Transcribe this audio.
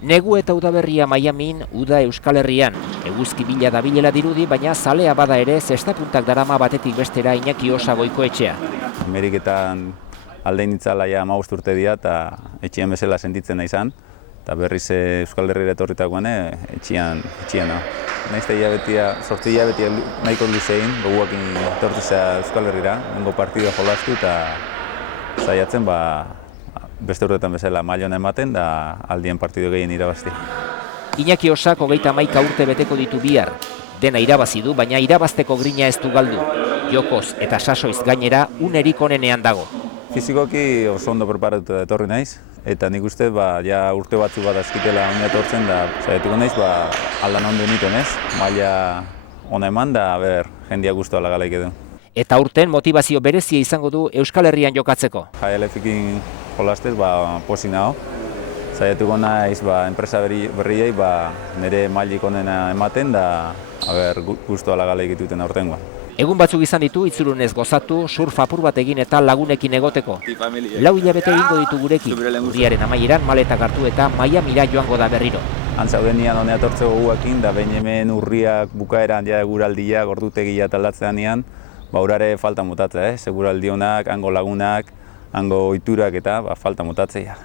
Negu eta udaberria Miamin, uda Euskal Herrian. Eguzki bila dabilela dirudi, baina zalea bada ere zestapuntak darama batetik bestera Iñaki Osa Goikoetxea. Ameriketan aldein itzala ja 15 urte dira eta etxian bezala sentitzen nahi izan. Eta berriz Euskal Herriera etorritakoan etxian hau. Naiz eta sortzi hilabetia nahiko luzein, goguakin etortzea Euskal Herriera, nengo partidua jolastu eta saiatzen beste urtetan bezala mailona ematen da aldien partidu gehien irabazti. Iñaki Osak 31 urte beteko ditu bihar. Dena irabazi du, baina irabazteko grina ez du galdu. Jokoz eta sasoiz gainera unerik onenean dago. Fizikoki oso ondo preparatuta etorri naiz, eta nik uste ja urte batzu bat azkitela onia etortzen da saiatuko naiz aldan ondo niten ez, maila ona eman da jendia guztua lagalaik edo. Eta urten motivazio berezia izango du Euskal Herrian jokatzeko. JLF-ekin jolastez pozik nago. Saiatuko naiz enpresa berriei nire mailik onena ematen da guztua lagalaik dituten aurtengoa. Egun batzuk izan ditu itzulunez gozatu, surf apur bat egin eta lagunekin egoteko. 4 hilabete egingo ditu gurekin, urriaren amaieran maletak hartu eta Miamira joango da berriro. Antzaudenian honea tortzeko guakin, da behin hemen urriak bukaeran eguraldiak, ordutegia taldatzean urare falta mutatzea, eguraldi honak, hango lagunak, hango ohiturak eta falta mutatzea.